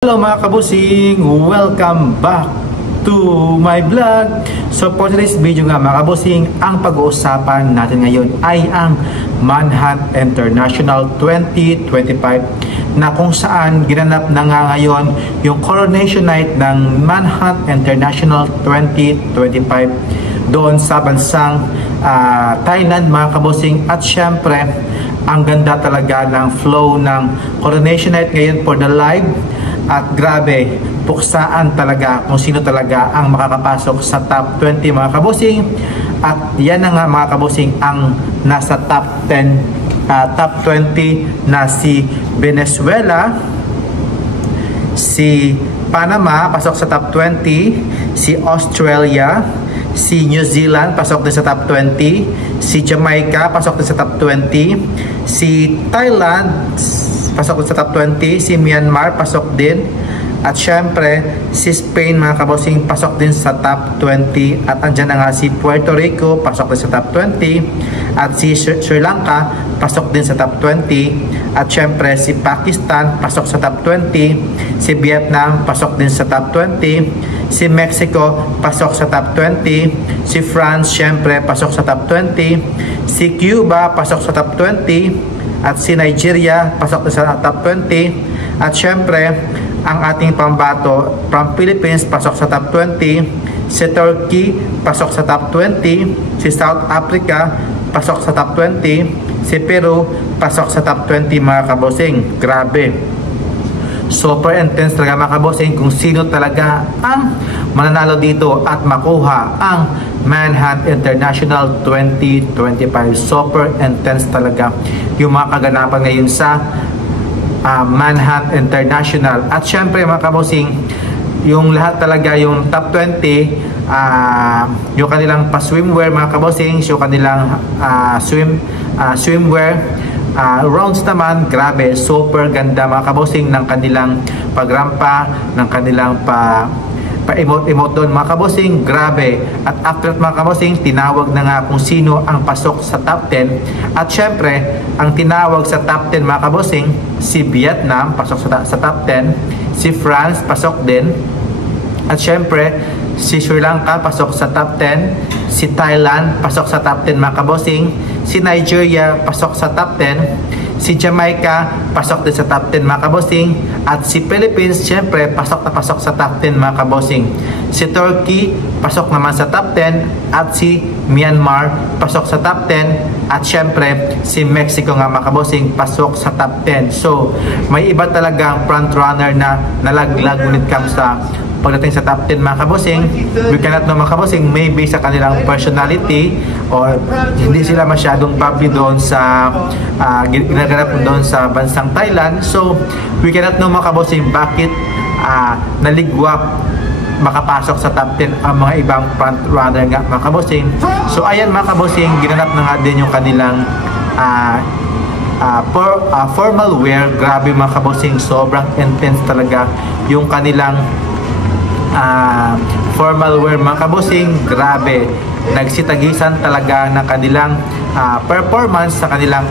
Hello mga kabusing! Welcome back to my vlog. So for today's video nga mga kabusing, ang pag-uusapan natin ngayon ay ang Manhunt International 2025 na kung saan ginanap na nga ngayon yung Coronation Night ng Manhunt International 2025 doon sa bansang Thailand mga kabusing. At syempre ang ganda talaga ng flow ng Coronation Night ngayon for the live. At grabe, puksaan talaga kung sino talaga ang makakapasok sa top 20 mga kabusing. At yan na nga mga kabusing ang nasa top 10, top 20 na si Venezuela, si Panama pasok sa top 20, si Australia, si New Zealand pasok din sa top 20, si Jamaica pasok din sa top 20, si Thailand pasok din sa top 20, si Myanmar pasok din, at syempre si Spain mga kabosing pasok din sa top 20, at andyan na nga si Puerto Rico pasok din sa top 20, at si Sri Lanka pasok din sa top 20, at syempre si Pakistan pasok sa top 20, si Vietnam pasok din sa top 20, si Mexico pasok sa top 20, si France syempre pasok sa top 20, si Cuba pasok sa top 20, at si Nigeria pasok sa top 20, at syempre ang ating pambato from Philippines pasok sa top 20, si Turkey pasok sa top 20, si South Africa pasok sa top 20, si Peru pasok sa top 20 mga kabosing. Grabe, super intense talaga mga kabosing kung sino talaga ang mananalo dito at makuha ang Manhunt International 2025. Super intense talaga yung mga kaganapan ngayon sa Manhunt International. At syempre mga kabosing, yung lahat talaga, yung top 20, yung kanilang pa-swimwear mga kabosing, yung kanilang swimwear rounds naman, grabe, super ganda mga kabosing ng kanilang pagrampa, ng kanilang pa-emote doon mga kabosing, grabe. At after mga kabosing, tinawag na nga kung sino ang pasok sa top 10. At syempre, ang tinawag sa top 10 mga kabosing, si Vietnam pasok sa top 10, si France pasok din, at syempre si Sri Lanka pasok sa top 10, si Thailand pasok sa top 10 mga kabosing, si Nigeria pasok sa top 10, si Jamaica pasok din sa top 10 mga kabosing, at si Philippines syempre pasok na pasok sa top 10 mga kabosing, si Turkey pasok naman sa top 10, at si Myanmar pasok sa top 10, at syempre si Mexico nga mga kabosing pasok sa top 10. So may iba talagang front runner na nalaglag when it comes sa pagdating sa top 10 mga kabosing. We cannot know mga kabosing, maybe sa kanilang personality or hindi sila masyadong bubbly doon sa ginaganap doon sa bansang Thailand. So we cannot know mga kabosing bakit naligwak makapasok sa top 10 ang mga ibang front runner nga mga kabosing. So ayan mga kabosing, ginanap na nga din yung kanilang formal wear. Grabe mga kabosing, sobrang intense talaga yung kanilang formal wear mga kabosing. Grabe, nagsitagisan talaga ng kanilang performance sa kanilang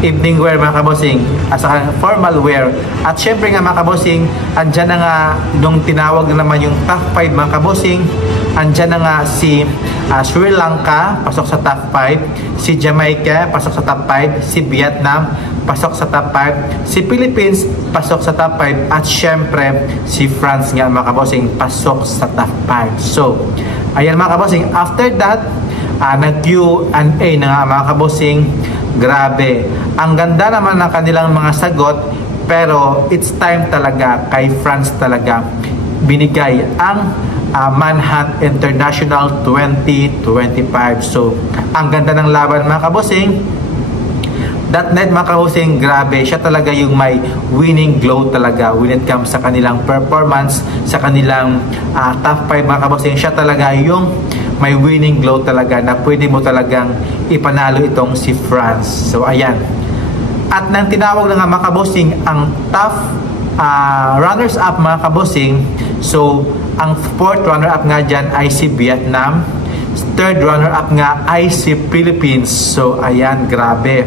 evening wear mga kabosing, as a formal wear. At syempre nga mga kabosing, andyan na nga nung tinawag na naman yung top 5 mga kabosing, andyan na nga si Sri Lanka pasok sa top 5, si Jamaica pasok sa top 5, si Vietnam pasok sa top 5, si Philippines pasok sa top 5, at syempre si France nga mga kabosing pasok sa top 5. So ayan mga kabosing, after that nag-Q&A na nga mga kabosing. Grabe, ang ganda naman ng kanilang mga sagot, pero it's time talaga kay France talaga binigay ang Manhunt International 2025. So ang ganda ng laban mga kabosing. That night mga kabosing, grabe, siya talaga yung may winning glow talaga when it comes sa kanilang performance, sa kanilang top 5 mga kabosing. Siya talaga yung may winning glow talaga na pwede mo talagang ipanalo itong si France. So ayan, at nang tinawag na nga mga kabosing ang top runners up mga kabosing. So ang fourth runner up nga dyan ay si Vietnam, third runner up nga ay si Philippines. So ayan, grabe,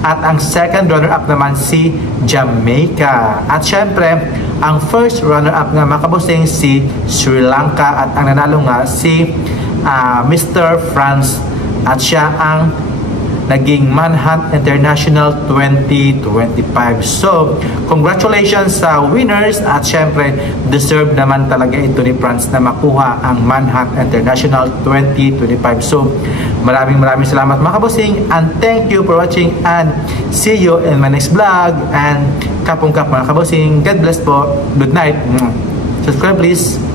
At ang second runner-up naman si Jamaica. At syempre, ang first runner-up nga mga kabusing si Sri Lanka, at ang nanalo nga si Mr. France, at siya ang naging Manhunt International 2025. So, congratulations sa winners, at syempre, deserve naman talaga ito ni France na makuha ang Manhunt International 2025. So, maraming salamat mga kabusing, and thank you for watching, and see you in my next vlog. And kapong kap mga kabusing, God bless po. Good night. Subscribe please.